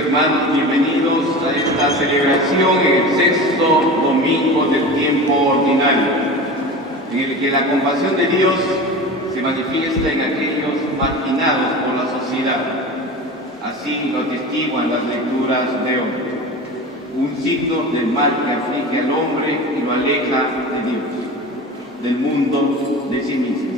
hermanos, bienvenidos a esta celebración en el sexto domingo del tiempo ordinario, en el que la compasión de Dios se manifiesta en aquellos marginados por la sociedad. Así lo atestiguan las lecturas de hoy. Un signo del mal que aflige al hombre y lo aleja de Dios, del mundo, de sí mismo.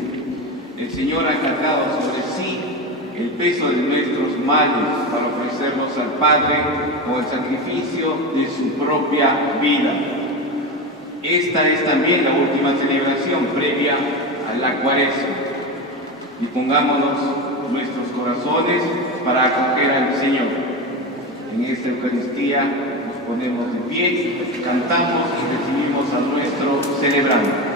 El Señor ha cargado sobre sí el peso de nuestros males para ofrecerlos al Padre con el sacrificio de su propia vida. Esta es también la última celebración previa a la Cuaresma. Dispongámonos nuestros corazones para acoger al Señor. En esta Eucaristía nos ponemos de pie, cantamos y recibimos a nuestro celebrante.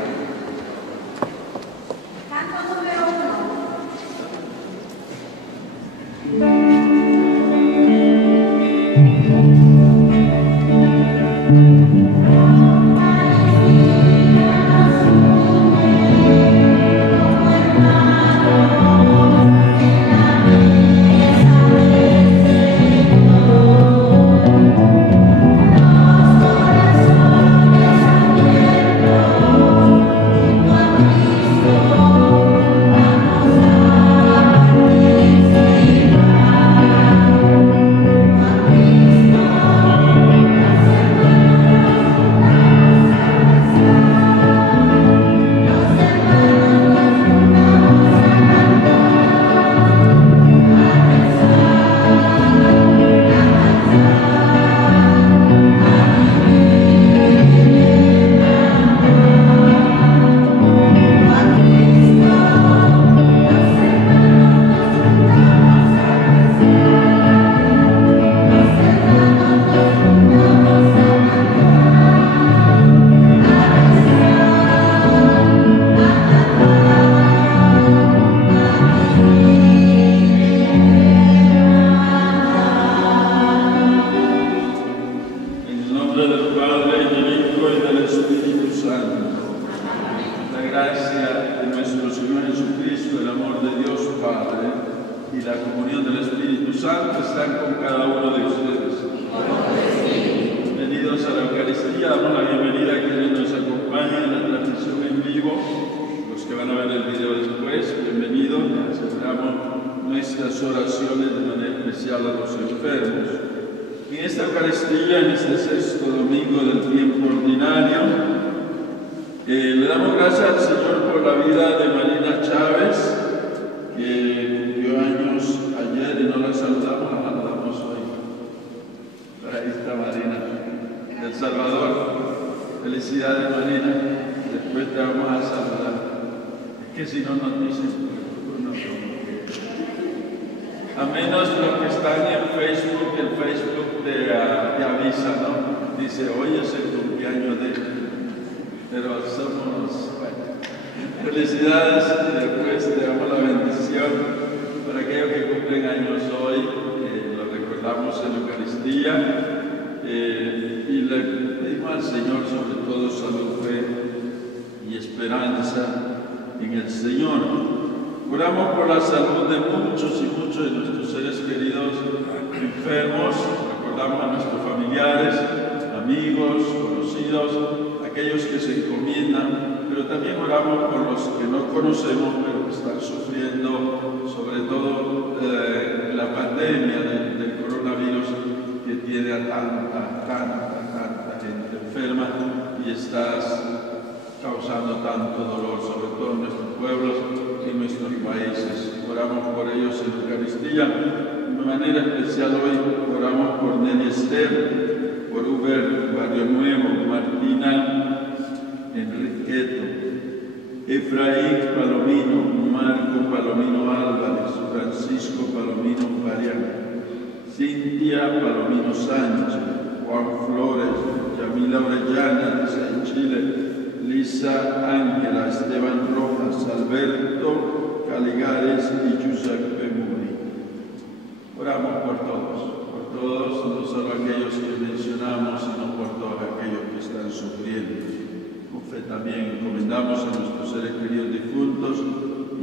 También encomendamos a nuestros seres queridos difuntos,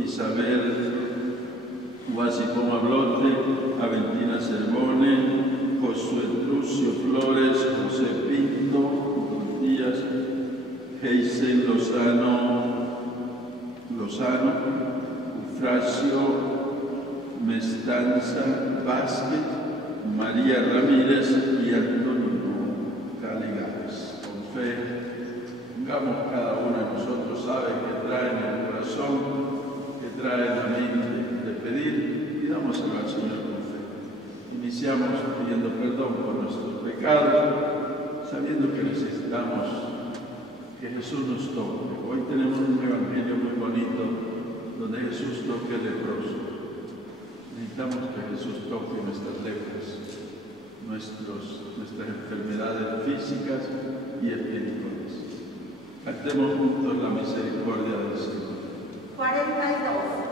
Isabel Guasipoma Blote, Aventina Cervone, Josué Trucio Flores, José Pinto, Díaz, Heisen Lozano, Eufrasio Mestanza Vázquez, María Ramírez y Antonio Calegares. Con fe, pongamos cada uno de nosotros, sabe que trae en el corazón, que trae en la mente de pedir, pidámoselo al Señor con fe. Iniciamos pidiendo perdón por nuestros pecados, sabiendo que necesitamos que Jesús nos toque. Hoy tenemos un evangelio muy bonito donde Jesús toque al leproso. Necesitamos que Jesús toque nuestras lepras, nuestras enfermedades físicas y espirituales. Cantemos juntos la misericordia del Señor. 42.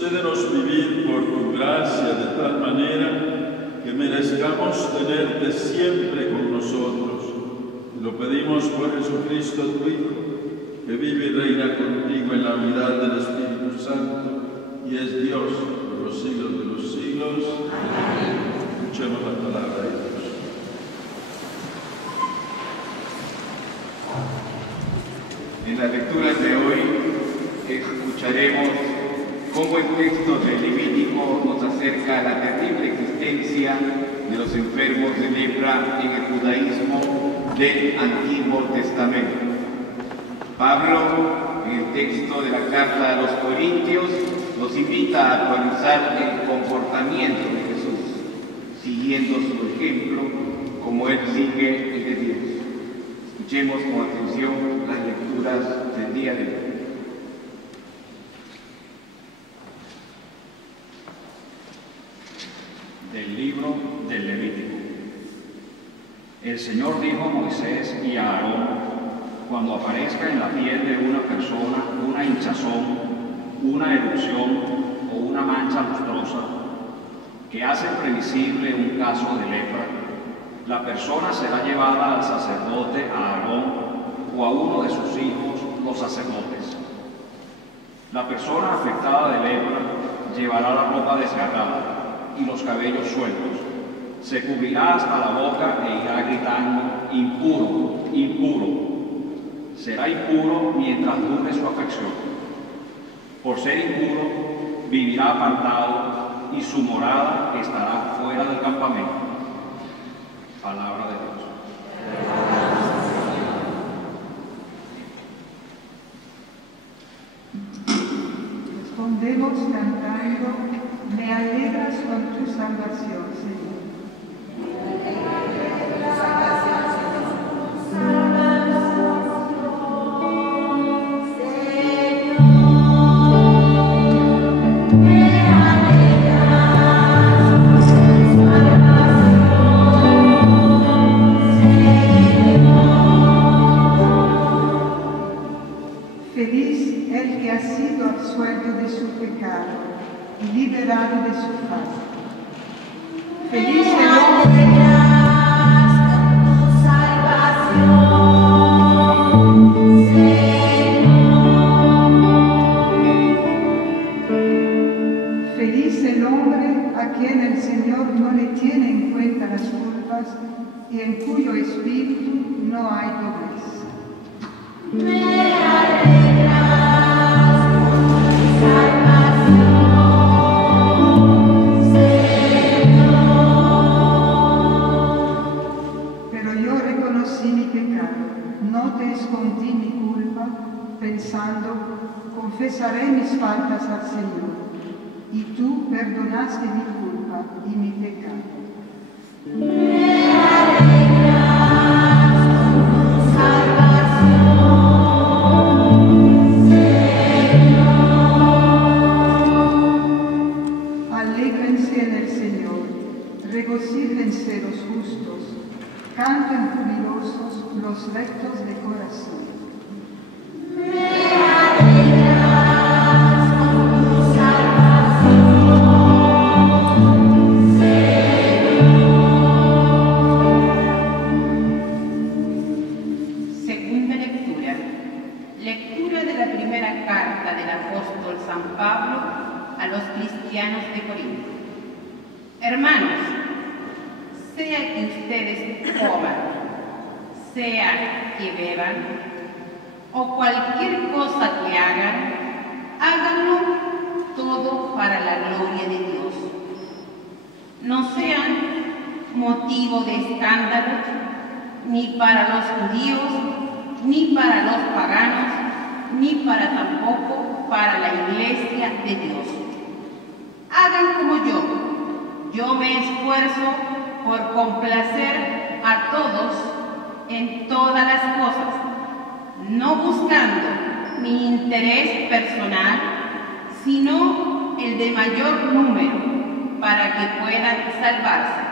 Concédenos vivir por tu gracia de tal manera que merezcamos tenerte siempre con nosotros. Te lo pedimos por Jesucristo tu Hijo, que vive y reina contigo en la unidad del Espíritu Santo y es Dios por los siglos de los siglos. Amén. Escuchemos la palabra de Dios. En las lecturas de hoy escucharemos cómo el texto de Levítico nos acerca a la terrible existencia de los enfermos de lepra en el judaísmo del Antiguo Testamento. Pablo, en el texto de la carta a los Corintios, nos invita a actualizar el comportamiento de Jesús, siguiendo su ejemplo como Él sigue el de Dios. Escuchemos con atención las lecturas del día de hoy. Del libro del Levítico. El Señor dijo a Moisés y a Aarón: cuando aparezca en la piel de una persona una hinchazón, una erupción o una mancha lustrosa que hace previsible un caso de lepra, la persona será llevada al sacerdote Aarón o a uno de sus hijos, los sacerdotes. La persona afectada de lepra llevará la ropa desgarrada y los cabellos sueltos, se cubrirá hasta la boca e irá gritando: impuro, impuro. Será impuro mientras dure su afección. Por ser impuro, vivirá apartado y su morada estará fuera del campamento. Palabra de Dios. Respondemos cantando: me alegras con tu salvación, Señor. Feliz el que ha sido absuelto de su pecado y liberado de su falta. Feliz el hombre a quien el Señor no le tiene en cuenta las culpas y en cuyo espíritu no hay doblez. Pero yo reconocí mi pecado, no te escondí mi culpa, pensando: confesaré mis faltas al Señor. Y tú perdonaste mi culpa y mi pecado. Alégrense en el Señor, regocíjense los justos, canten jubilosos los rectos de corazón. Lectura de la primera carta del apóstol San Pablo a los cristianos de Corinto. Hermanos, sea que ustedes coman, sea que beban, o cualquier cosa que hagan, háganlo todo para la gloria de Dios. No sean motivo de escándalo, ni para los judíos, ni para los paganos, ni para tampoco para la iglesia de Dios. Hagan como yo me esfuerzo por complacer a todos en todas las cosas, no buscando mi interés personal, sino el de mayor número, para que puedan salvarse.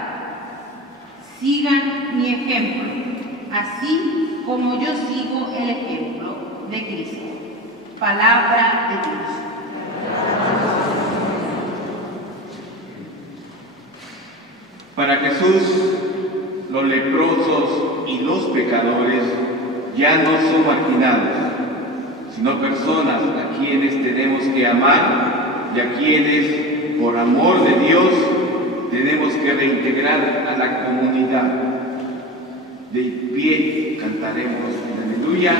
Sigan mi ejemplo, así como yo sigo el ejemplo de Cristo. Palabra de Dios. Para Jesús, los leprosos y los pecadores ya no son marginados, sino personas a quienes tenemos que amar y a quienes, por amor de Dios, tenemos que reintegrar a la comunidad. De pie cantaremos aleluya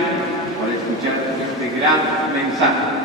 para escuchar este gran mensaje.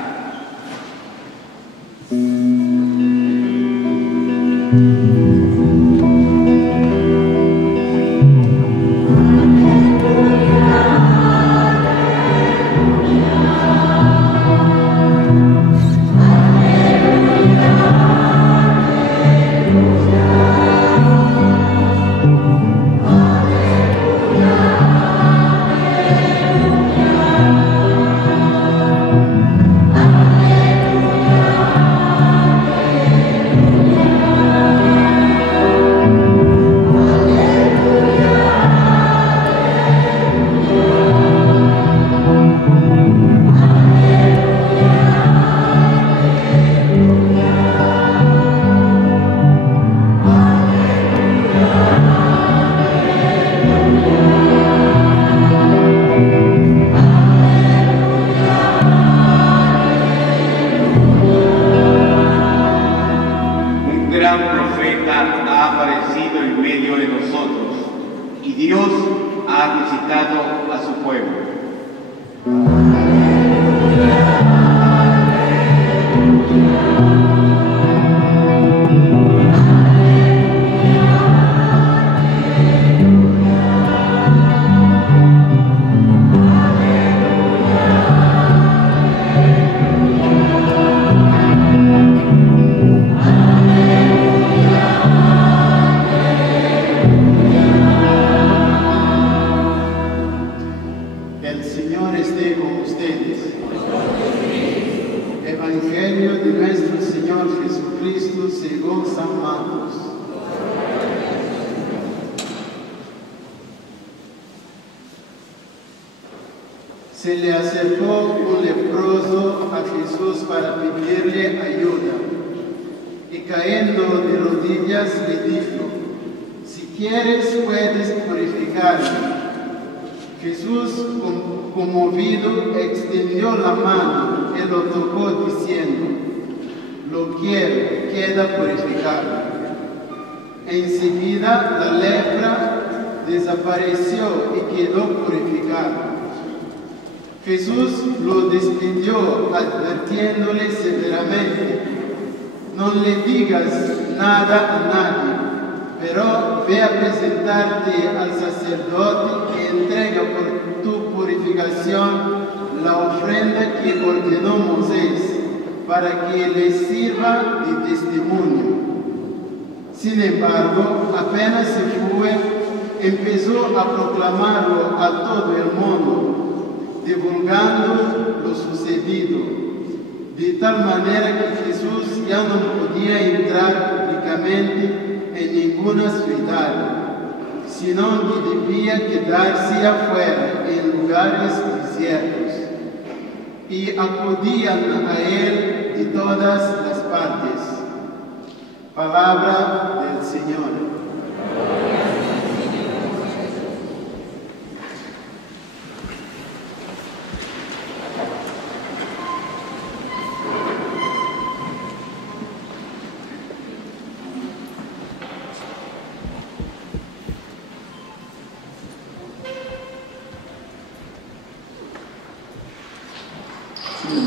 Se le acercó un leproso a Jesús para pedirle ayuda, y cayendo de rodillas le dijo: si quieres puedes purificarme. Jesús, conmovido, extendió la mano y lo tocó diciendo: lo quiero, queda purificado. Enseguida la lepra desapareció y quedó purificado. Jesús lo despidió advirtiéndole severamente: no le digas nada a nadie, pero ve a presentarte al sacerdote y entrega por tu purificación la ofrenda que ordenó Moisés, para que le sirva de testimonio. Sin embargo, apenas se fue, empezó a proclamarlo a todo el mundo, divulgando lo sucedido, de tal manera que Jesús ya no podía entrar públicamente en ninguna ciudad, sino que debía quedarse afuera en lugares desiertos, y acudían a él de todas las partes. Palabra del Señor.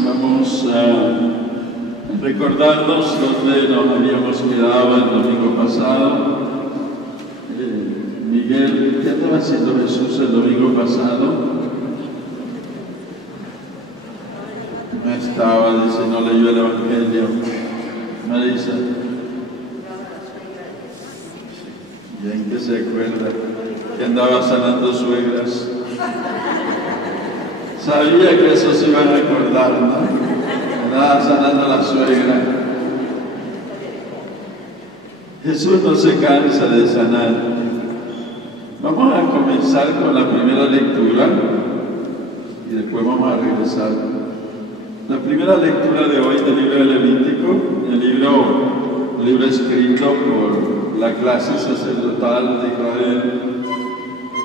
Vamos a recordarnos donde nos habíamos quedado el domingo pasado. Miguel, ¿qué estaba haciendo Jesús el domingo pasado? No estaba, dice, no leyó el Evangelio. Marisa, bien que se acuerda que andaba sanando suegras. Sabía que eso se iba a recordar, ¿no? Andaba sanando a la suegra. Jesús no se cansa de sanar. Vamos a comenzar con la primera lectura y después vamos a regresar. La primera lectura de hoy del libro de Levítico, el libro escrito por la clase sacerdotal de Israel.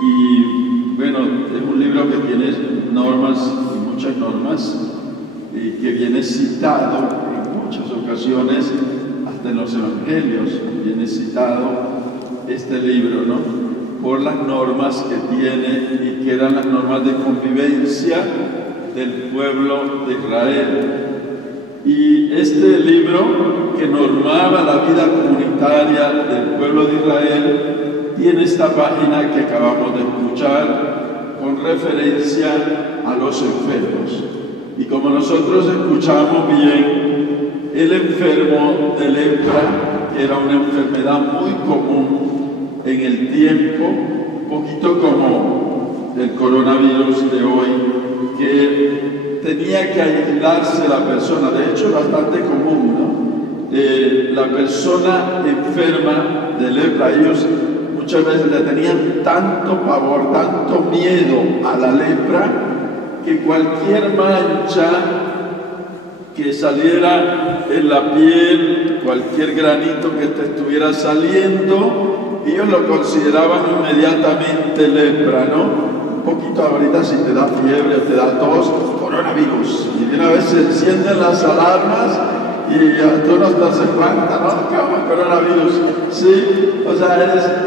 Y bueno, es un libro que tiene normas, y muchas normas, y que viene citado en muchas ocasiones de los evangelios viene citado este libro, ¿no? Por las normas que tiene y que eran las normas de convivencia del pueblo de Israel. Y este libro que normaba la vida comunitaria del pueblo de Israel tiene esta página que acabamos de escuchar con referencia a los enfermos. Y como nosotros escuchamos bien, el enfermo de lepra era una enfermedad muy común en el tiempo, un poquito como el coronavirus de hoy, que tenía que aislarse la persona. De hecho, es bastante común, ¿no? La persona enferma de lepra, ellos muchas veces le tenían tanto pavor, tanto miedo a la lepra, que cualquier mancha que saliera en la piel, cualquier granito que te estuviera saliendo, ellos lo consideraban inmediatamente lepra, ¿no? Un poquito ahorita si te da fiebre o te da tos, coronavirus. Y de una vez se encienden las alarmas y a todos nos espanta, ¿no? ¿Qué coronavirus? Sí, o sea,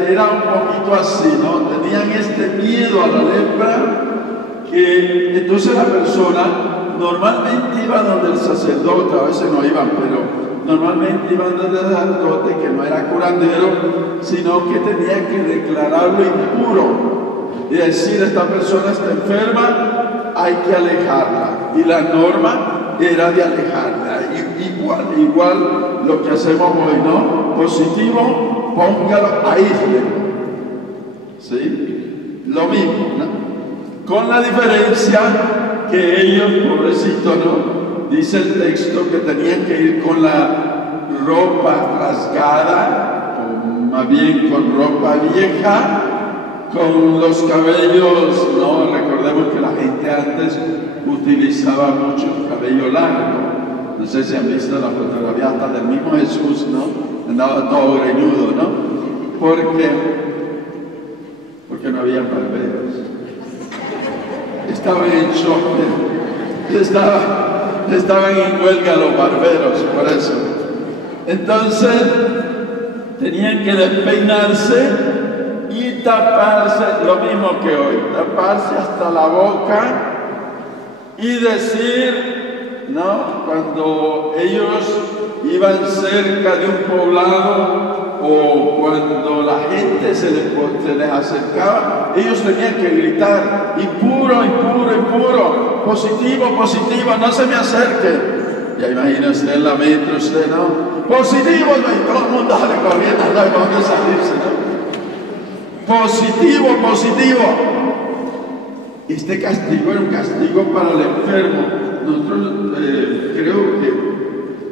era un poquito así, ¿no? Tenían este miedo a la lepra, que entonces la persona normalmente iba donde el sacerdote, a veces no iban, pero normalmente iban donde el sacerdote, que no era curandero, sino que tenía que declararlo impuro y decir, esta persona está enferma, hay que alejarla. Y la norma era de alejarla. Igual lo que hacemos hoy, ¿no? Positivo, póngalo, aíslelo. ¿Sí? Lo mismo, ¿no? Con la diferencia que ellos, pobrecitos, ¿no? Dice el texto que tenían que ir con la ropa rasgada, o más bien con ropa vieja, con los cabellos, ¿no? Recordemos que la gente antes utilizaba mucho el cabello largo. No sé si han visto la fotografía hasta del mismo Jesús, ¿no? Andaba todo greñudo, ¿no? Porque no había barberos. Estaban en shock, estaban en huelga los barberos, por eso. Entonces, tenían que despeinarse y taparse, lo mismo que hoy, taparse hasta la boca y decir, ¿no? Cuando ellos iban cerca de un poblado o cuando la gente se les acercaba, ellos tenían que gritar, impuro, impuro, impuro, positivo, positivo, no se me acerque. Ya imagina usted en la metro, usted, ¿no? Positivo, y todo el mundo sale corriendo, no hay para dónde salirse, ¿no? Positivo, positivo. Este castigo era un castigo para el enfermo. Nosotros creo que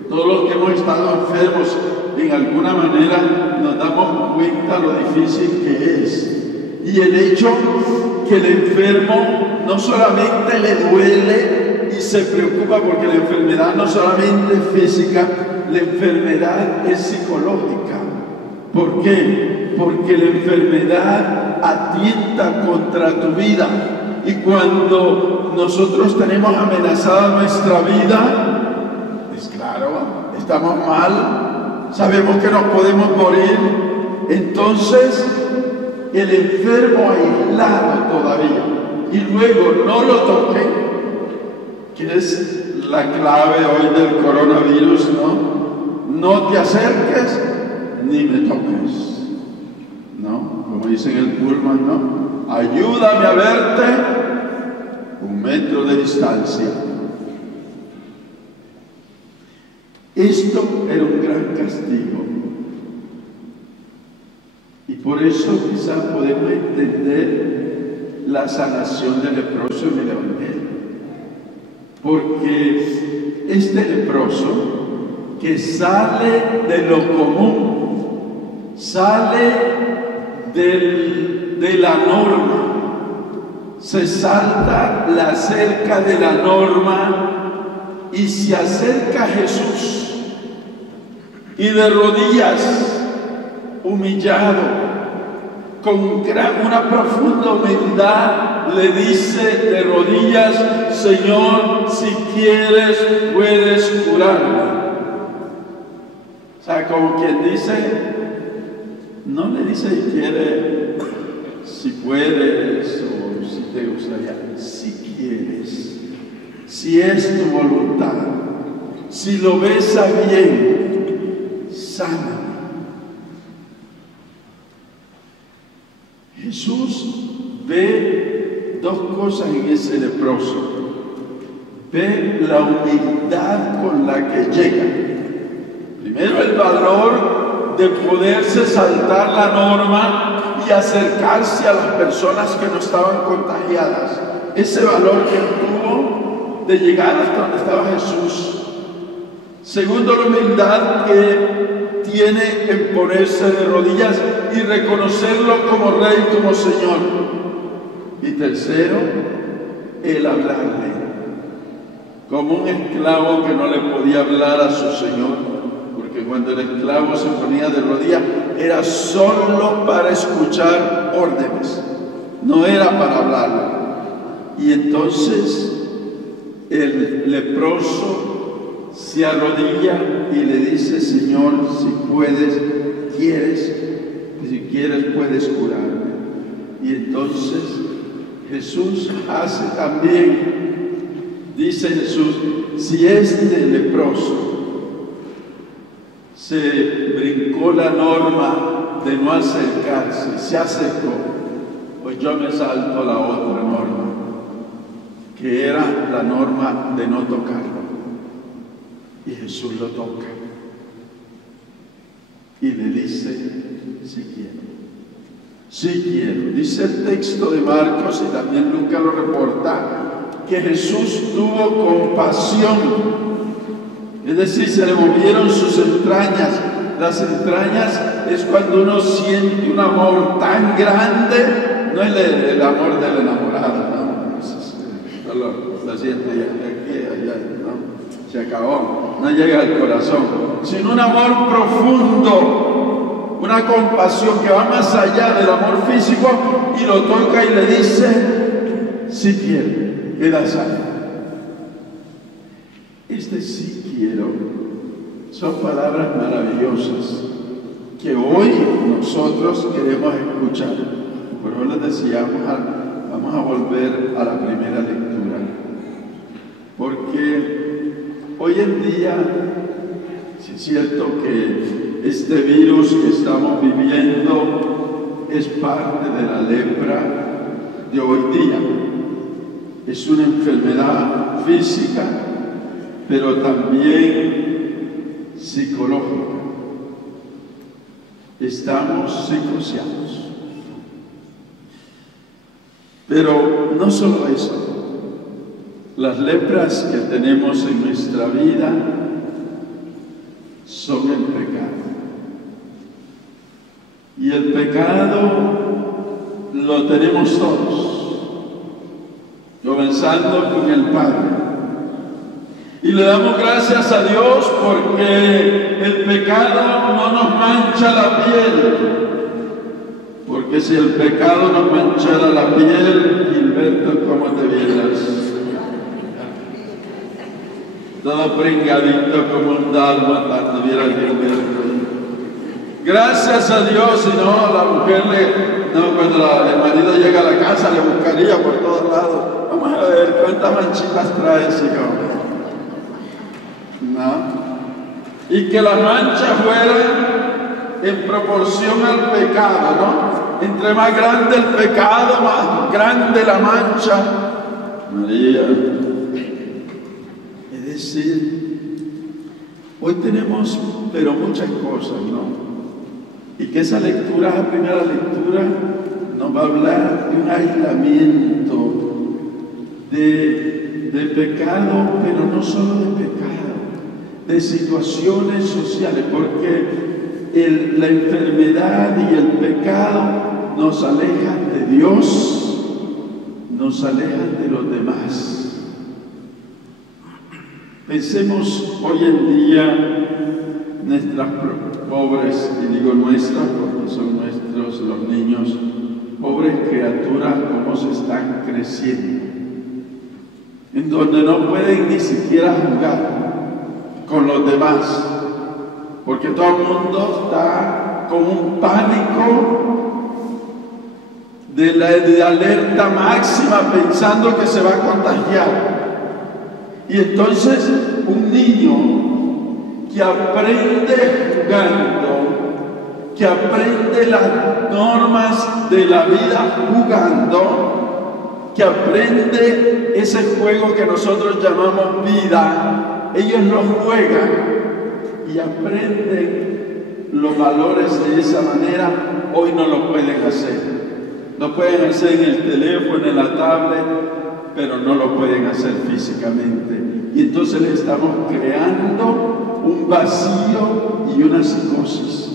todos los que hemos estado enfermos en alguna manera nos damos cuenta lo difícil que es. Y el hecho que el enfermo no solamente le duele y se preocupa, porque la enfermedad no solamente es física, la enfermedad es psicológica. ¿Por qué? Porque la enfermedad atenta contra tu vida. Y cuando nosotros tenemos amenazada nuestra vida, pues claro, estamos mal, sabemos que nos podemos morir. Entonces, el enfermo aislado todavía, y luego no lo toquen, que es la clave hoy del coronavirus, ¿no? No te acerques ni me toques, ¿no? Como dice en el Pullman, ¿no? Ayúdame a verte 1 metro de distancia. Esto era un gran castigo. Y por eso quizás podemos entender la sanación del leproso en el Evangelio. Porque este leproso que sale de lo común, sale de la norma, se salta la cerca de la norma y se acerca a Jesús y de rodillas, humillado, con una profunda humildad, le dice de rodillas: Señor, si quieres puedes curarme. O sea, como quien dice, no le dice si quiere, si puedes o si te gustaría, si quieres, si es tu voluntad, si lo ves a bien, sana. Jesús ve dos cosas en ese leproso. Ve la humildad con la que llega. Primero, el valor de poderse saltar la norma y acercarse a las personas que no estaban contagiadas. Ese valor que él tuvo de llegar hasta donde estaba Jesús. Segundo, la humildad que tiene en ponerse de rodillas y reconocerlo como Rey, como Señor. Y tercero, el hablarle. Como un esclavo que no le podía hablar a su Señor, porque cuando el esclavo se ponía de rodillas era solo para escuchar órdenes, no era para hablarle. Y entonces el leproso se arrodilla y le dice: Señor, si puedes, si quieres puedes curarme. Y entonces Jesús hace también, dice Jesús, si este leproso se brincó la norma de no acercarse, se acercó, pues yo me salto la otra norma, que era la norma de no tocarlo. Y Jesús lo toca y le dice: si quiero, si quiero. Dice el texto de Marcos, y también Lucas lo reporta, que Jesús tuvo compasión, es decir, se le movieron sus entrañas. Las entrañas es cuando uno siente un amor tan grande, no es el amor del enamorado, no, lo siente de aquí a allá, ¿no? Se acabó, no llega al corazón, sino un amor profundo, una compasión que va más allá del amor físico, y lo toca y le dice: si quiero, queda sano. Este sí quiero son palabras maravillosas que hoy nosotros queremos escuchar. Por eso les decía, vamos a volver a la primera lectura, porque hoy en día, sí es cierto que este virus que estamos viviendo es parte de la lepra de hoy día. Es una enfermedad física, pero también psicológica. Estamos psicoseados. Pero no solo eso. Las lepras que tenemos en nuestra vida son el pecado. Y el pecado lo tenemos todos, comenzando con el Padre. Y le damos gracias a Dios porque el pecado no nos mancha la piel. Porque si el pecado nos manchara la piel, Gilberto, ¿cómo te vieras? Todo pringadito como un dálmata, tuviera Gilberto. Gracias a Dios, si no, la mujer cuando el marido llega a la casa le buscaría por todos lados. Vamos a ver cuántas manchitas trae ese hijo. ¿No? Y que las manchas fueran en proporción al pecado, ¿no? Entre más grande el pecado, más grande la mancha. María. Es decir, hoy tenemos, pero muchas cosas, ¿no? Y que esa lectura, esa primera lectura, nos va a hablar de un aislamiento, de pecado, pero no solo de pecado, de situaciones sociales, porque la enfermedad y el pecado nos alejan de Dios, nos alejan de los demás. Pensemos hoy en día nuestras pobres, y digo nuestras porque son nuestros los niños, pobres criaturas, cómo se están creciendo, en donde no pueden ni siquiera jugar con los demás, porque todo el mundo está con un pánico de alerta máxima, pensando que se va a contagiar. Y entonces un niño que aprende jugando, que aprende las normas de la vida jugando, que aprende ese juego que nosotros llamamos vida, ellos lo juegan y aprenden los valores de esa manera. Hoy no lo pueden hacer. Lo pueden hacer en el teléfono, en la tablet, pero no lo pueden hacer físicamente. Y entonces le estamos creando un vacío y una psicosis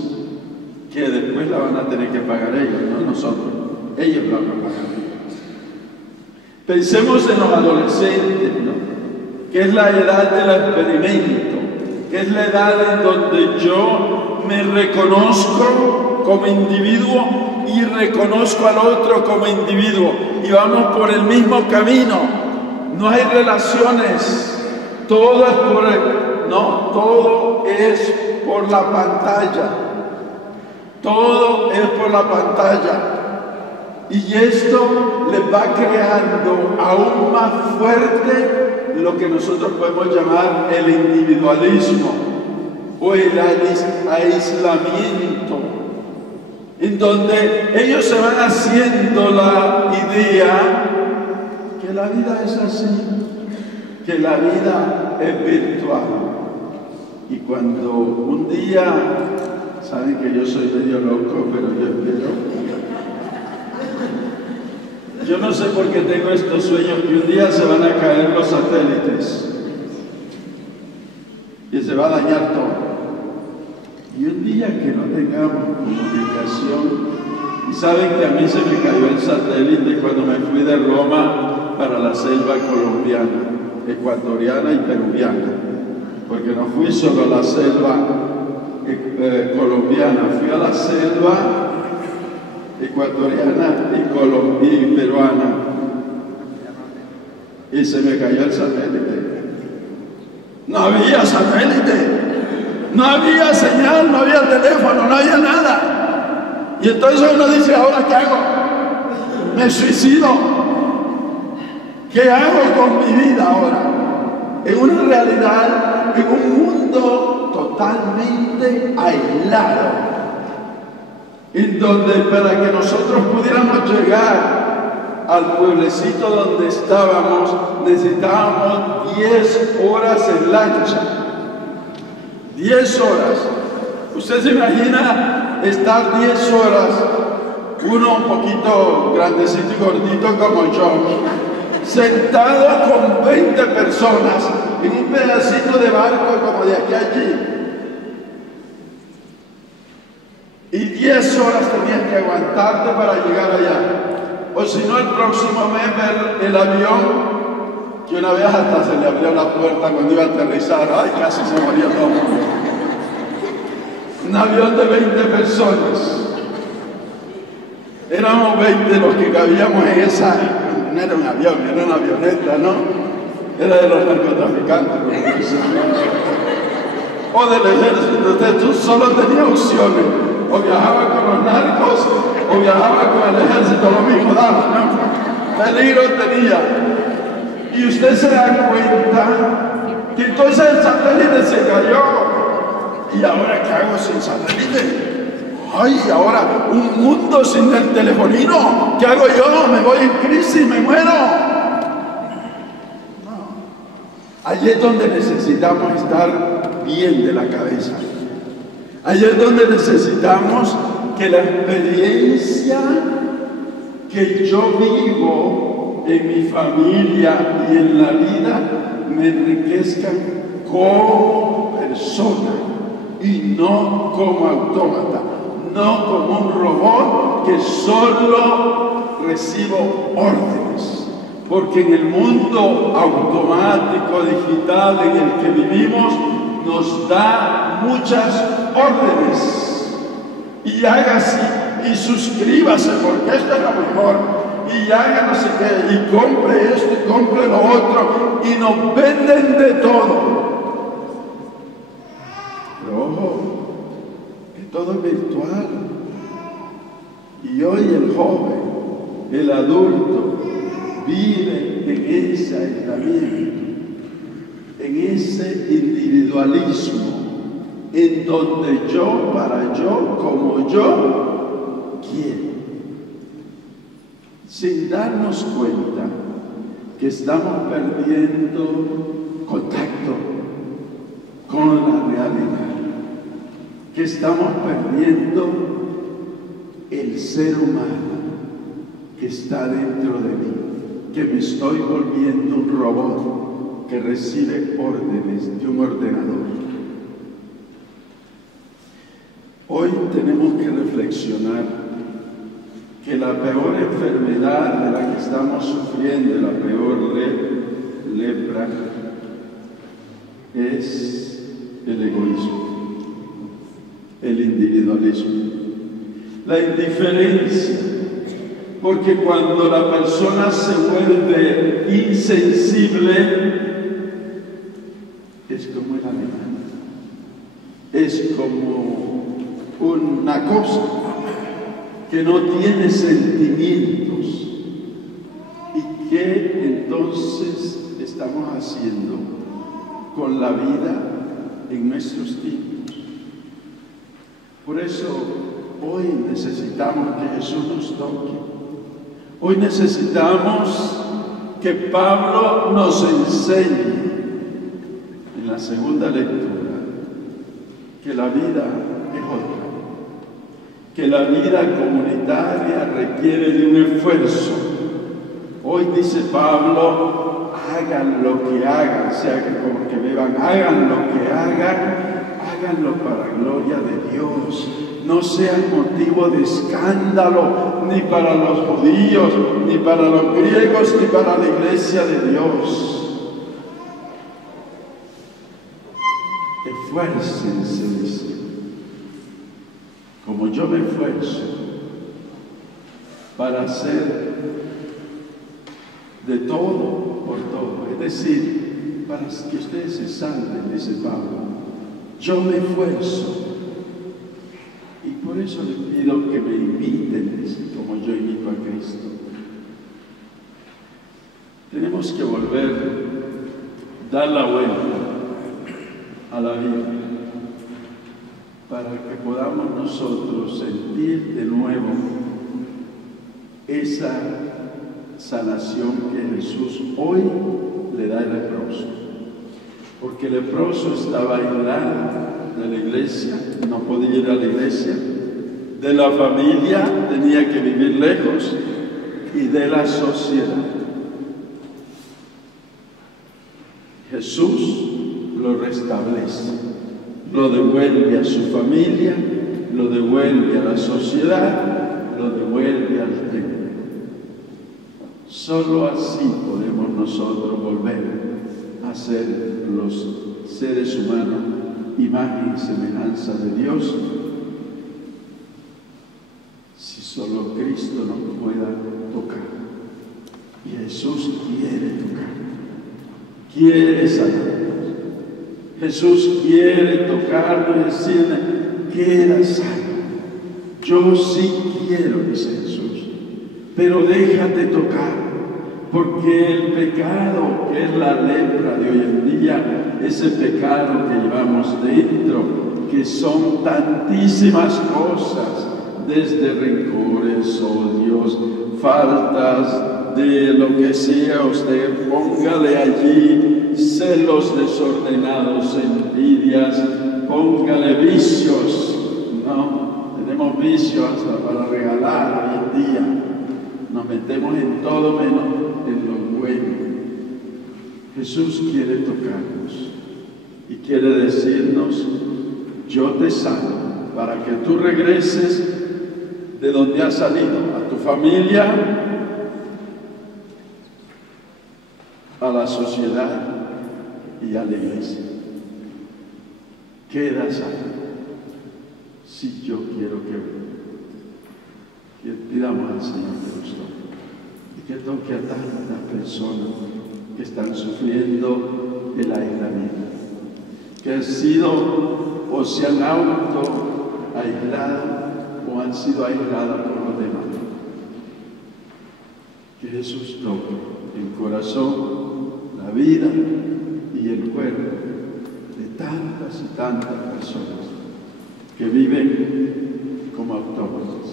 que después la van a tener que pagar ellos, no nosotros. Ellos la van a pagar. Pensemos en los adolescentes, ¿no? Que es la edad del experimento, que es la edad en donde yo me reconozco como individuo y reconozco al otro como individuo y vamos por el mismo camino. No hay relaciones, todo es por la pantalla. Todo es por la pantalla. Y esto les va creando aún más fuerte lo que nosotros podemos llamar el individualismo o el aislamiento, en donde ellos se van haciendo la idea que la vida es así, que la vida es virtual. Y cuando un día, saben que yo soy medio loco, pero yo espero. Yo no sé por qué tengo estos sueños, que un día se van a caer los satélites y se va a dañar todo. Y un día que no tengamos comunicación, y saben que a mí se me cayó el satélite cuando me fui de Roma para la selva colombiana, ecuatoriana y peruviana, porque no fui solo a la selva colombiana, fui a la selva ecuatoriana y peruana, y se me cayó el satélite. No había satélite, no había señal, no había teléfono, no había nada. Y entonces uno dice, ¿ahora qué hago? ¿Me suicido? ¿Qué hago con mi vida ahora? En una realidad, en un mundo totalmente aislado, en donde para que nosotros pudiéramos llegar al pueblecito donde estábamos, necesitábamos 10 horas en lancha. 10 horas. Usted se imagina estar 10 horas, uno un poquito grandecito y gordito como yo, sentado con 20 personas en un pedacito de barco como de aquí a allí. Y 10 horas tenías que aguantarte para llegar allá. O si no, el próximo mes ver el avión, que una vez hasta se le abrió la puerta cuando iba a aterrizar. Ay, casi se moría todo el mundo. Un avión de 20 personas. Éramos 20 los que cabíamos en esa. No era un avión, era una avioneta, ¿no? Era de los narcotraficantes. O del ejército. Entonces tú solo tenías opciones. O viajaba con los narcos, o viajaba con el ejército, lo mismo daba, ¿no? Peligro tenía. Y usted se da cuenta que entonces el satélite se cayó. ¿Y ahora qué hago sin satélite? Ay, ahora un mundo sin el telefonino. ¿Qué hago yo? Me voy en crisis, me muero. No. Allí es donde necesitamos estar bien de la cabeza. Allí es donde necesitamos que la experiencia que yo vivo en mi familia y en la vida me enriquezca como persona y no como autómata, no como un robot que solo recibo órdenes. Porque en el mundo automático, digital en el que vivimos, nos da muchas órdenes. Y haga así, y suscríbase porque esto es lo mejor, y haga no sé qué, y compre esto y compre lo otro, y nos venden de todo. Pero ojo, todo es virtual. Y hoy el joven, el adulto, vive en ese aislamiento, en ese individualismo, en donde yo, para yo, como yo quiero, sin darnos cuenta que estamos perdiendo contacto con la realidad, que estamos perdiendo el ser humano que está dentro de mí, que me estoy volviendo un robot que recibe órdenes de un ordenador. Hoy tenemos que reflexionar que la peor enfermedad de la que estamos sufriendo, la peor lepra, es el egoísmo, el individualismo, la indiferencia, porque cuando la persona se vuelve insensible, es como el animal, es como una cosa que no tiene sentimientos. ¿Y qué entonces estamos haciendo con la vida en nuestros tiempos? Por eso hoy necesitamos que Jesús nos toque. Hoy necesitamos que Pablo nos enseñe en la segunda lectura que la vida es otra, que la vida comunitaria requiere de un esfuerzo. Hoy dice Pablo, hagan lo que hagan, sea que como que beban, hagan lo que hagan, háganlo para gloria de Dios. No sean motivo de escándalo ni para los judíos, ni para los griegos, ni para la iglesia de Dios. Esfuércense, dice, como yo me esfuerzo para hacer de todo por todo, es decir, para que ustedes se salven, dice Pablo. Yo me esfuerzo. Y por eso les pido que me imiten, como yo imito a Cristo. Tenemos que volver, dar la vuelta a la vida, para que podamos nosotros sentir de nuevo esa sanación que Jesús hoy le da al leproso. Porque el leproso estaba aislado de la iglesia, no podía ir a la iglesia, de la familia, tenía que vivir lejos, y de la sociedad. Jesús lo restablece, lo devuelve a su familia, lo devuelve a la sociedad, lo devuelve al templo. Solo así podemos nosotros volver a ser los seres humanos, imagen y semejanza de Dios, si solo Cristo nos pueda tocar. Y Jesús quiere tocar, quiere sanar. Jesús quiere tocarlo y decirle, queda sano. Yo sí quiero, dice Jesús, pero déjate tocar. Porque el pecado, que es la lepra de hoy en día, ese pecado que llevamos dentro, que son tantísimas cosas, desde rencores, odios, faltas, de lo que sea, usted póngale allí celos desordenados, envidias, póngale vicios, ¿no? Tenemos vicios hasta para regalar hoy en día. Nos metemos en todo menos en lo bueno. Jesús quiere tocarnos y quiere decirnos, yo te sano para que tú regreses de donde has salido, a tu familia, a la sociedad y a la iglesia. Queda sano. Si yo quiero que pidamos al Señor que nos toque y que toque a tantas personas que están sufriendo el aislamiento, que han sido o se han aisladas o han sido aisladas por los demás. Que Jesús toque el corazón, la vida y el cuerpo de tantas y tantas personas que viven como autómatas,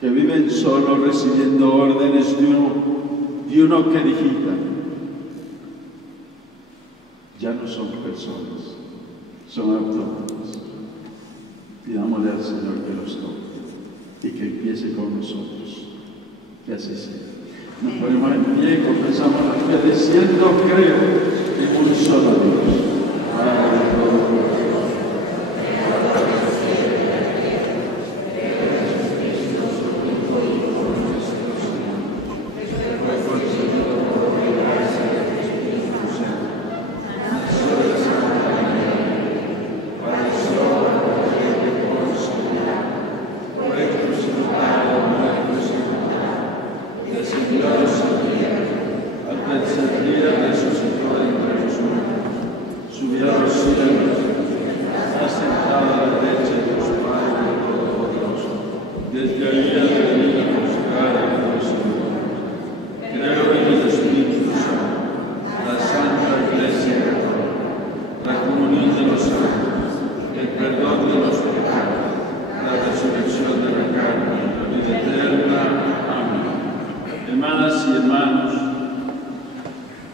que viven solo recibiendo órdenes de uno que digita. Ya no son personas, son autómatas. Pidámosle al Señor que los toque y que empiece con nosotros. Que así sea. Nos ponemos en pie y confesamos la fe diciendo: creo en un solo Dios, Padre Todopoderoso.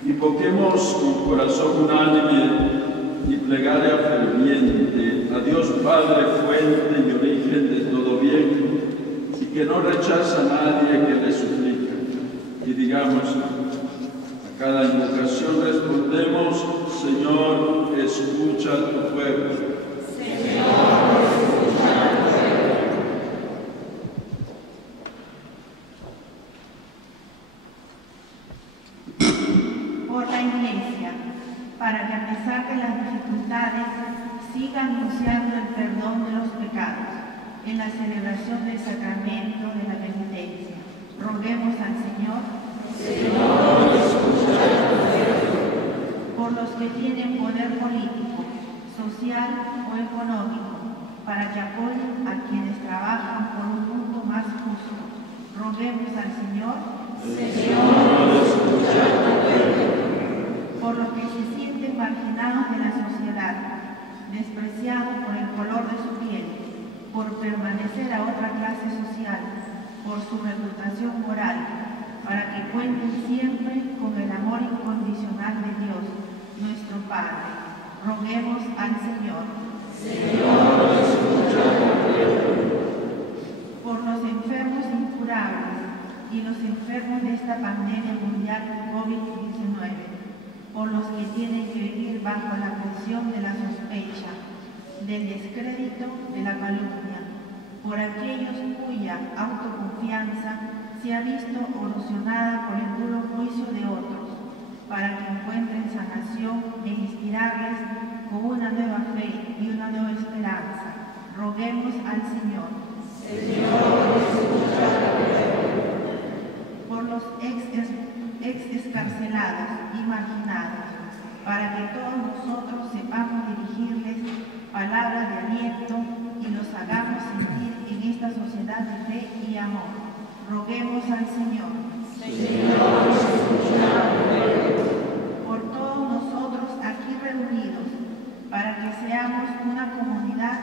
Invoquemos con corazón unánime y plegaria ferviente a Dios Padre, fuente y origen de todo bien, y que no rechaza a nadie que le suplica. Y digamos, a cada invocación respondemos: Señor, escucha a tu pueblo. Señor, escucha a tu pueblo. Por la Iglesia, para que a pesar de las dificultades siga anunciando el perdón de los pecados en la celebración del sacramento de la penitencia. Roguemos al Señor. Señor, escucha a tu pueblo. Por los que tienen poder político, social o económico, para que apoyen a quienes trabajan por un mundo más justo. Roguemos al Señor. Señor, escucha a tu pueblo. Por los que se sienten marginados de la sociedad, despreciados por el color de su piel, por permanecer a otra clase social, por su reputación moral, para que cuenten siempre con el amor incondicional de Dios, nuestro Padre. Roguemos al Señor. Señor, escucha a tu pueblo. Por los enfermos incurables y los enfermos de esta pandemia mundial COVID-19, por los que tienen que vivir bajo la presión de la sospecha, del descrédito, de la calumnia, por aquellos cuya autoconfianza se ha visto erosionada por el duro juicio de otros, para que encuentren sanación e inspirarles con una nueva fe y una nueva esperanza. Roguemos al Señor. Señor, escucha a tu pueblo. Por los excarcelados y marginados, para que todos nosotros sepamos dirigirles palabras de aliento y los hagamos sentir en esta sociedad de fe y amor. Roguemos al Señor. Señor, escucha a tu pueblo. Por todos nosotros aquí reunidos, para que seamos una comunidad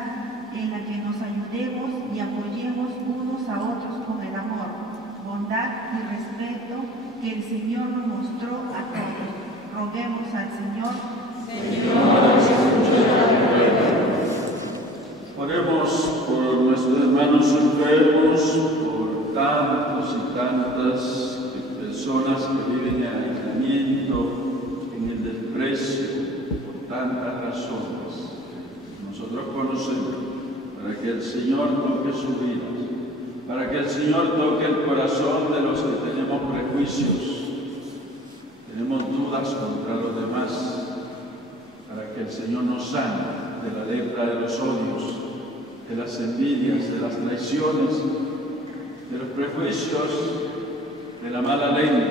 en la que nos ayudemos y apoyemos unos a otros con el amor, bondad y respeto que el Señor nos mostró a todos. Roguemos al Señor. Señor, escucha a tu pueblo. Oremos por nuestros hermanos enfermos, por tantos y tantas personas que viven en aislamiento, en el desprecio, por tantas razones que nosotros conocemos, para que el Señor toque sus vidas, para que el Señor toque el corazón de los que tenemos prejuicios, tenemos dudas contra los demás, para que el Señor nos sane de la lepra de los odios, de las envidias, de las traiciones, de los prejuicios, de la mala lengua,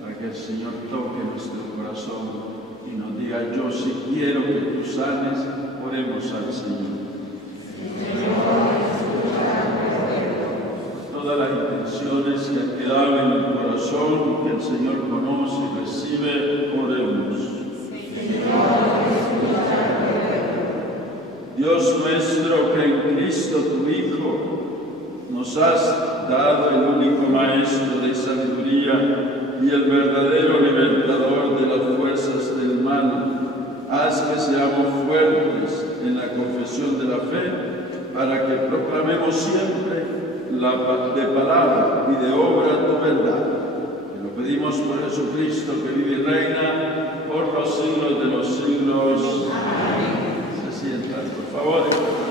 para que el Señor toque nuestro corazón y nos diga: yo sí quiero que tú sanes. Oremos al Señor. Todas las intenciones que han quedado en el corazón, que el Señor conoce y recibe, oremos. Dios nuestro, que en Cristo tu Hijo nos has dado el único Maestro de sabiduría y el verdadero libertador de las fuerzas del mal, haz que seamos fuertes en la confesión de la fe, para que proclamemos siempre de palabra y de obra tu verdad. Te lo pedimos por Jesucristo, que vive y reina por los siglos de los siglos. Amén. Se sientan, por favor, y los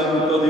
Santo,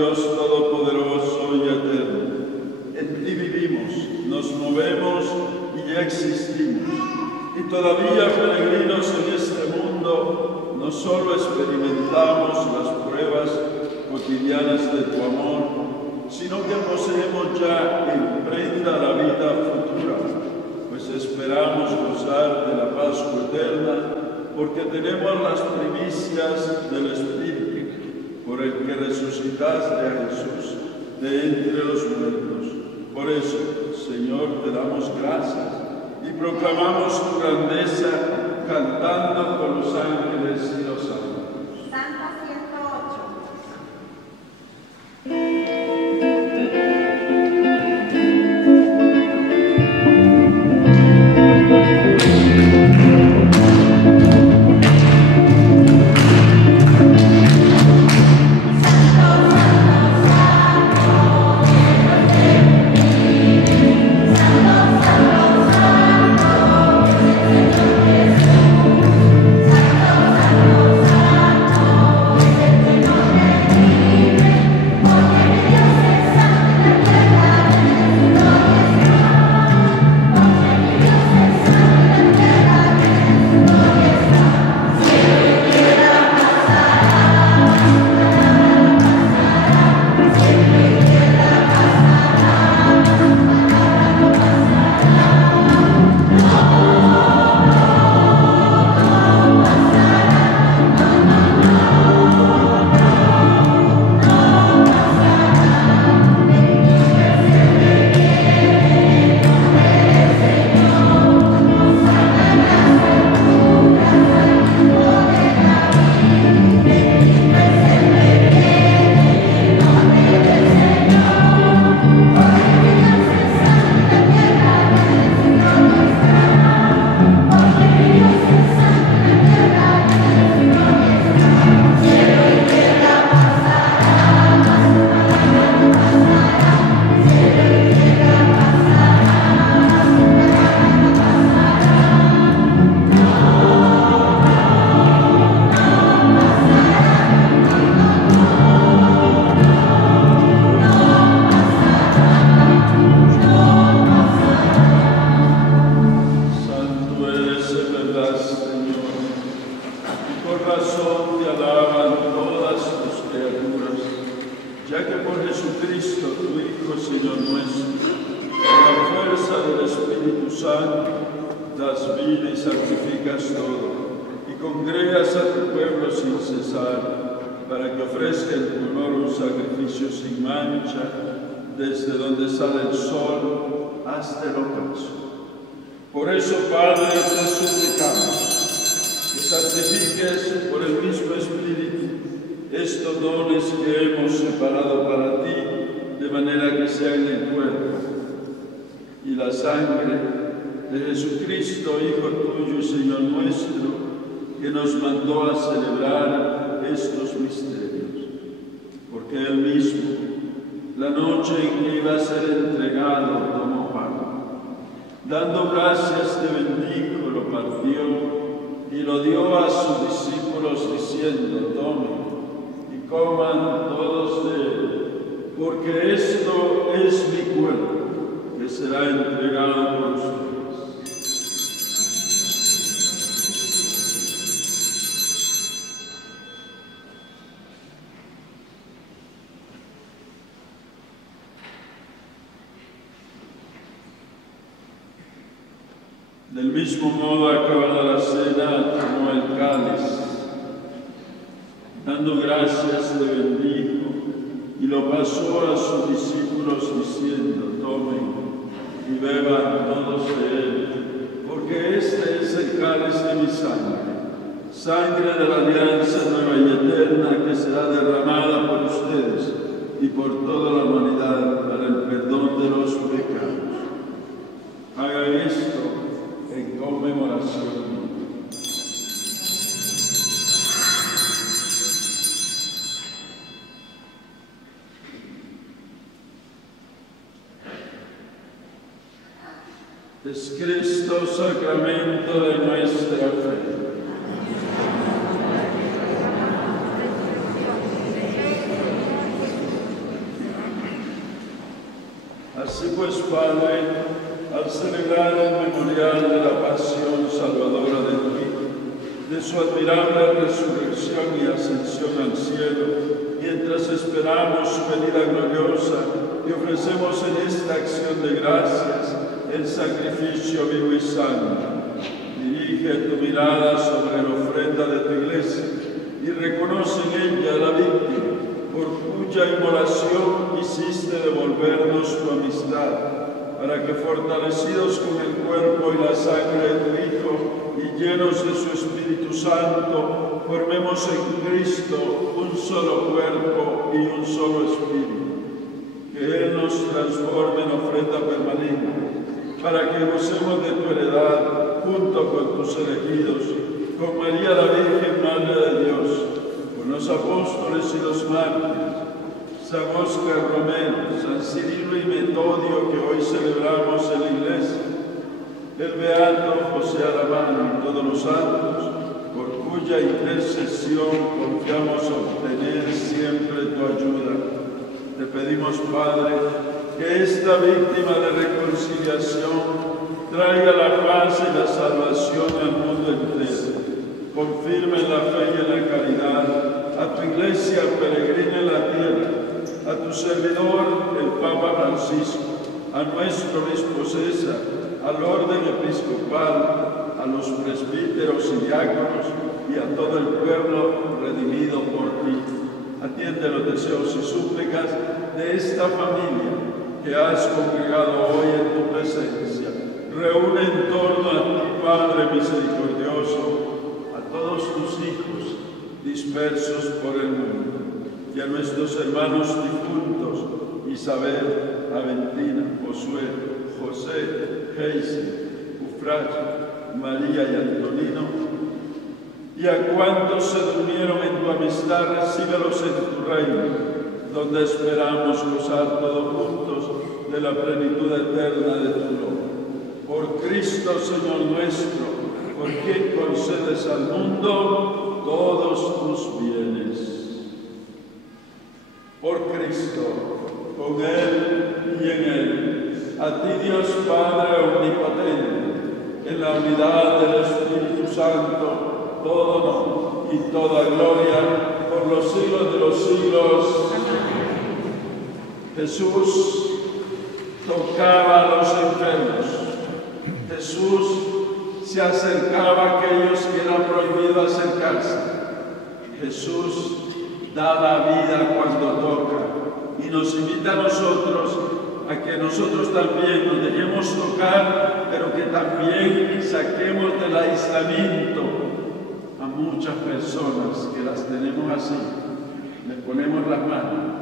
razón te alaban todas tus criaturas, ya que por Jesucristo, tu Hijo, Señor nuestro, con la fuerza del Espíritu Santo, das vida y santificas todo, y congregas a tu pueblo sin cesar, para que ofrezca en tu honor un sacrificio sin mancha, desde donde sale el sol hasta el ocaso. Por eso, Padre, te suplicamos que santifiques por el mismo Espíritu estos dones que hemos separado para ti, de manera que sean el cuerpo y la sangre de Jesucristo, Hijo tuyo y Señor nuestro, que nos mandó a celebrar estos misterios. Porque Él mismo, la noche en que iba a ser entregado, tomó pan. Dando gracias, te bendijo, lo partió y lo dio a sus discípulos, diciendo: tomen y coman todos de él, porque esto es mi cuerpo, que será entregado por ustedes. Del mismo modo, acabada la cena, tomó el cáliz, dando gracias, le bendijo y lo pasó a sus discípulos, diciendo: tomen y beban todos de él, porque este es el cáliz de mi sangre, sangre de la alianza nueva y eterna, que será derramada por ustedes y por toda la humanidad para el perdón de los pecados. Hagan esto en conmemoración mía. Es Cristo sacramento de nuestra fe. Así pues, Padre, al celebrar el memorial de la pasión salvadora de tu Hijo, de su admirable resurrección y ascensión al cielo, mientras esperamos su venida gloriosa, y ofrecemos en esta acción de gracias el sacrificio vivo y santo, dirige tu mirada sobre la ofrenda de tu iglesia y reconoce en ella la víctima, por cuya inmolación quisiste devolvernos tu amistad, para que, fortalecidos con el cuerpo y la sangre de tu Hijo y llenos de su Espíritu Santo, formemos en Cristo un solo cuerpo y un solo espíritu. Que Él nos transforme en ofrenda permanente, para que gocemos de tu heredad junto con tus elegidos, con María la Virgen, Madre de Dios, con los apóstoles y los mártires, San Óscar Romero, San Cirilo y Metodio, que hoy celebramos en la iglesia, el beato José Aramán y todos los santos, por cuya intercesión confiamos obtener siempre tu ayuda. Te pedimos, Padre, que esta víctima de reconciliación traiga la paz y la salvación al mundo entero. Confirme en la fe y en la caridad a tu iglesia peregrina en la tierra, a tu servidor, el Papa Francisco, a nuestro obispo César, al orden episcopal, a los presbíteros y diáconos y a todo el pueblo redimido por ti. Atiende los deseos y súplicas de esta familia que has congregado hoy en tu presencia. Reúne en torno a ti, Padre misericordioso, a todos tus hijos dispersos por el mundo, y a nuestros hermanos difuntos, Isabel, Aventina, Josué, José, Geise, Eufrasio, María y Antonino, y a cuantos se durmieron en tu amistad, recíbelos en tu reino, donde esperamos gozar todos juntos de la plenitud eterna de tu nombre. Por Cristo, Señor nuestro, por quien concedes al mundo todos tus bienes. Por Cristo, con Él y en Él, a ti Dios Padre omnipotente, en la unidad del Espíritu Santo, todo honor y toda gloria por los siglos de los siglos. Jesús tocaba a los enfermos. Jesús se acercaba a aquellos que era prohibido acercarse. Jesús da la vida cuando toca y nos invita a nosotros a que nosotros también nos dejemos tocar, pero que también saquemos del aislamiento a muchas personas que las tenemos así. Les ponemos las manos,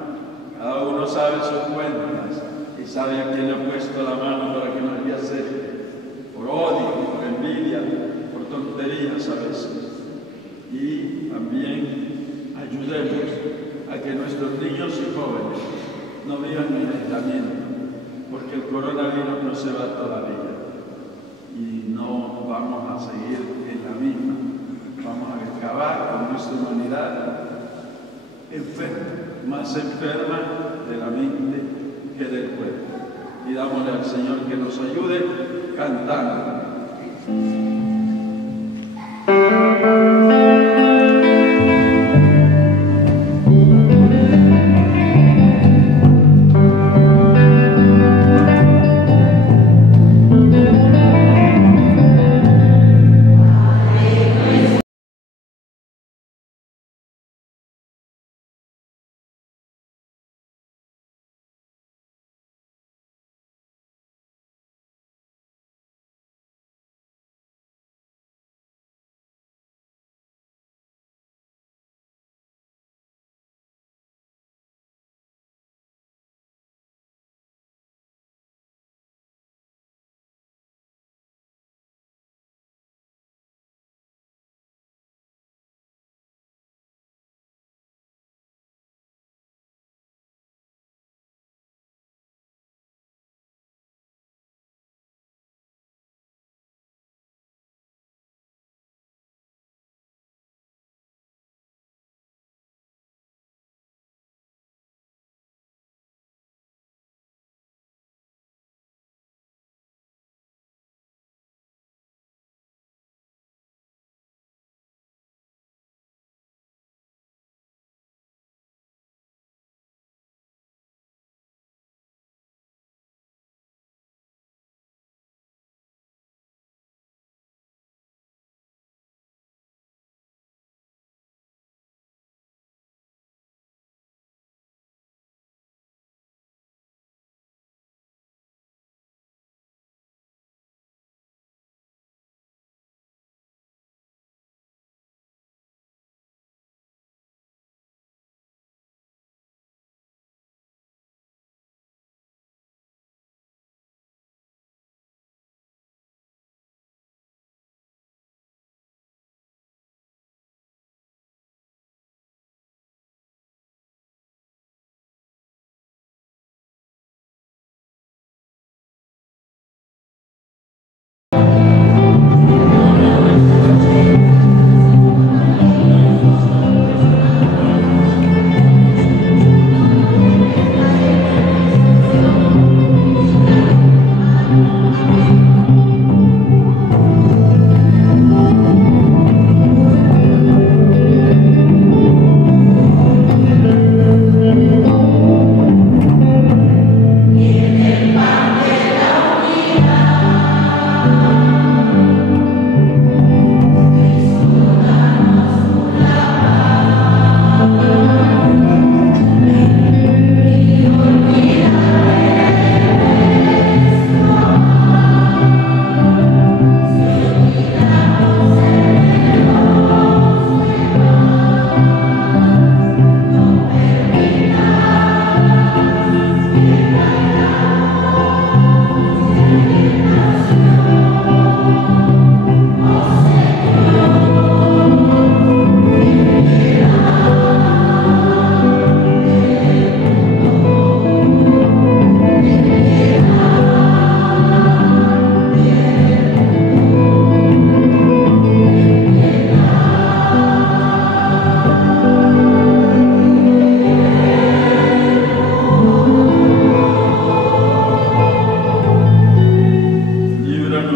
cada uno sabe sus cuentas y sabe a quién le ha puesto la mano para que nos le acerque, por odio, por envidia, por tonterías a veces. Y también ayudemos a que nuestros niños y jóvenes no vivan en aislamiento, porque el coronavirus no se va todavía y no vamos a seguir en la misma. Vamos a acabar con nuestra humanidad enferma, más enferma de la mente que del cuerpo. Y dámosle al Señor que nos ayude cantando.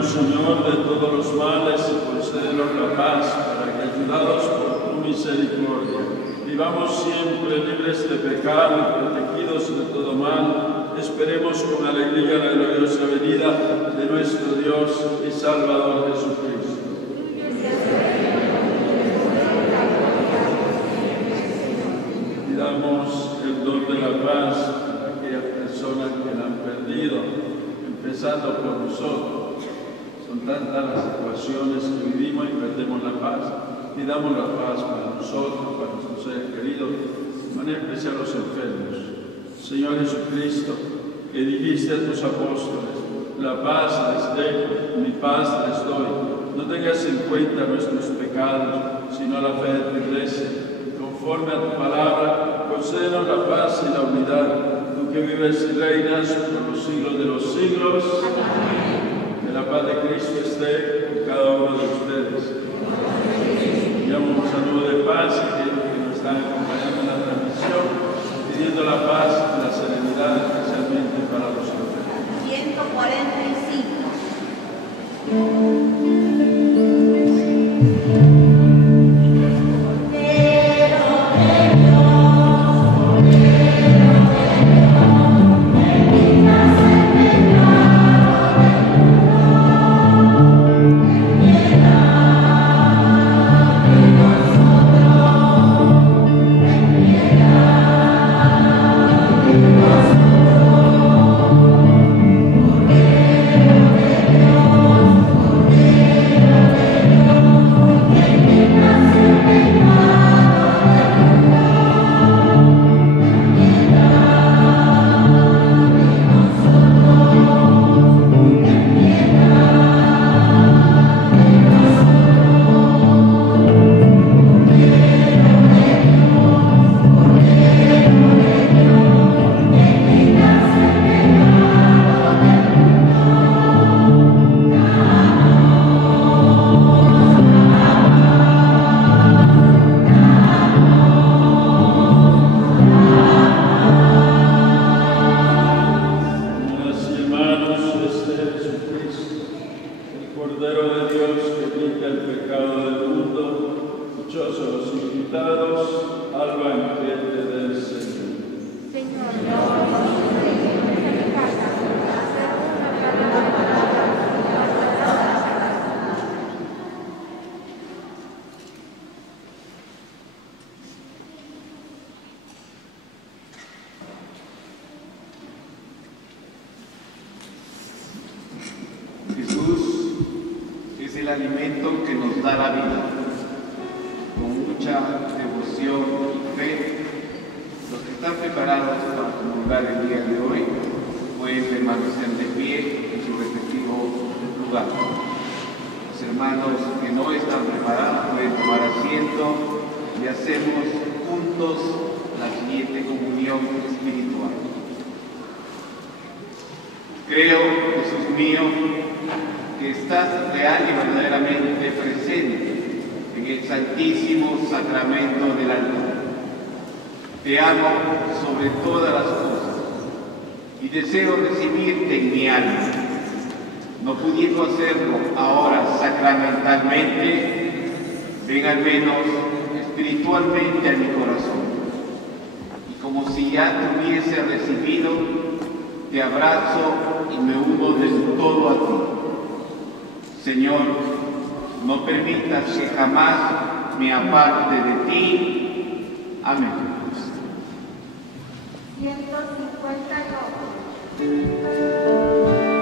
Señor, de todos los males y concédenos la paz para que ayudados por tu misericordia. Vivamos siempre libres de pecado y protegidos de todo mal. Esperemos con alegría la gloriosa venida de nuestro Dios y Salvador Jesucristo. Pidamos el don de la paz a aquellas personas que la han perdido, empezando por nosotros. Son tantas las situaciones que vivimos y perdemos la paz. Pidamos la paz para nosotros, para nuestros seres queridos, de manera especial a los enfermos. Señor Jesucristo, que dijiste a tus apóstoles, la paz les dejo, mi paz les doy. No tengas en cuenta nuestros pecados, sino la fe de tu iglesia. Conforme a tu palabra, concédenos la paz y la unidad. Tú que vives y reinas por los siglos de los siglos. Que la paz de Cristo esté con cada uno de ustedes. Enviamos un saludo de paz a aquellos que nos están acompañando en la transmisión, pidiendo la paz y la serenidad, especialmente para los enfermos. 145. el alimento que nos da la vida. Con mucha devoción y fe, los que están preparados para comulgar el día de hoy pueden permanecer de pie en su respectivo lugar. Los hermanos que no están preparados pueden tomar asiento y hacemos juntos la siguiente comunión espiritual. Creo, Jesús mío, que estás real y verdaderamente presente en el santísimo sacramento del altar. Te amo sobre todas las cosas y deseo recibirte en mi alma. No pudiendo hacerlo ahora sacramentalmente, ven al menos espiritualmente a mi corazón. Y como si ya te hubiese recibido, te abrazo y me uno del todo a ti. Señor, no permitas que jamás me aparte de ti. Amén. 152. Amén.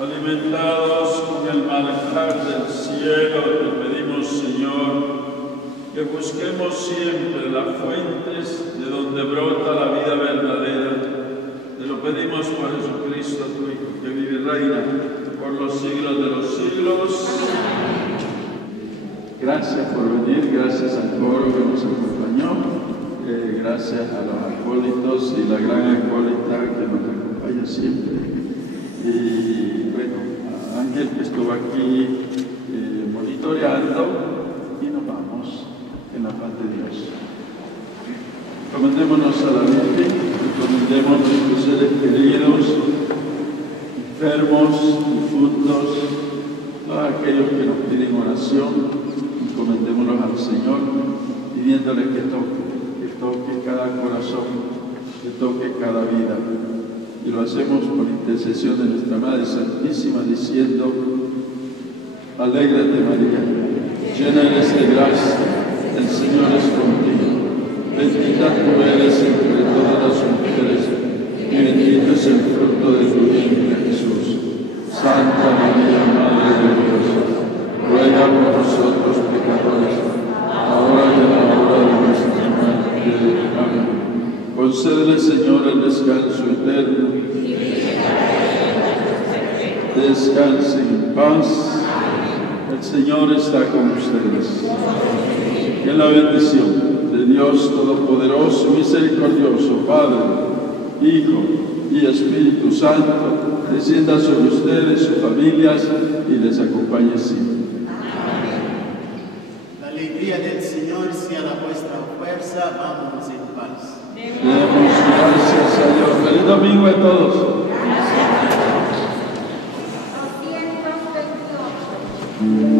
Alimentados con el manjar del cielo, te pedimos, Señor, que busquemos siempre las fuentes de donde brota la vida verdadera. Te lo pedimos por Jesucristo, tu Hijo, que vive y reina por los siglos de los siglos. Gracias por venir, gracias al coro que nos acompañó, gracias a los acólitos y la gran acólita que nos acompaña siempre. Y bueno, a Ángel que estuvo aquí monitoreando, y nos vamos en la paz de Dios. Encomendémonos a la Virgen, encomendemos a nuestros seres queridos, enfermos, difuntos, todos aquellos que nos piden oración, encomendémonos al Señor, pidiéndole que toque cada corazón, que toque cada vida. Y lo hacemos por intercesión de nuestra Madre Santísima, diciendo: Alégrate María, llena eres de gracia, el Señor es contigo. Bendita tú eres entre todas las mujeres, y bendito es el fruto de tu vientre, Jesús. Santa María, Madre de Dios, ruega por nosotros pecadores, ahora y en la hora de nuestra muerte. Amén. Concédele, Señor, el descanso eterno. Descansen en paz. El Señor está con ustedes. Que la bendición de Dios Todopoderoso, misericordioso, Padre, Hijo y Espíritu Santo, descienda sobre ustedes, sus familias, y les acompañe siempre. La alegría del Señor sea la vuestra fuerza. Vámonos en paz. Demos gracias a Dios. Feliz domingo a todos. 228.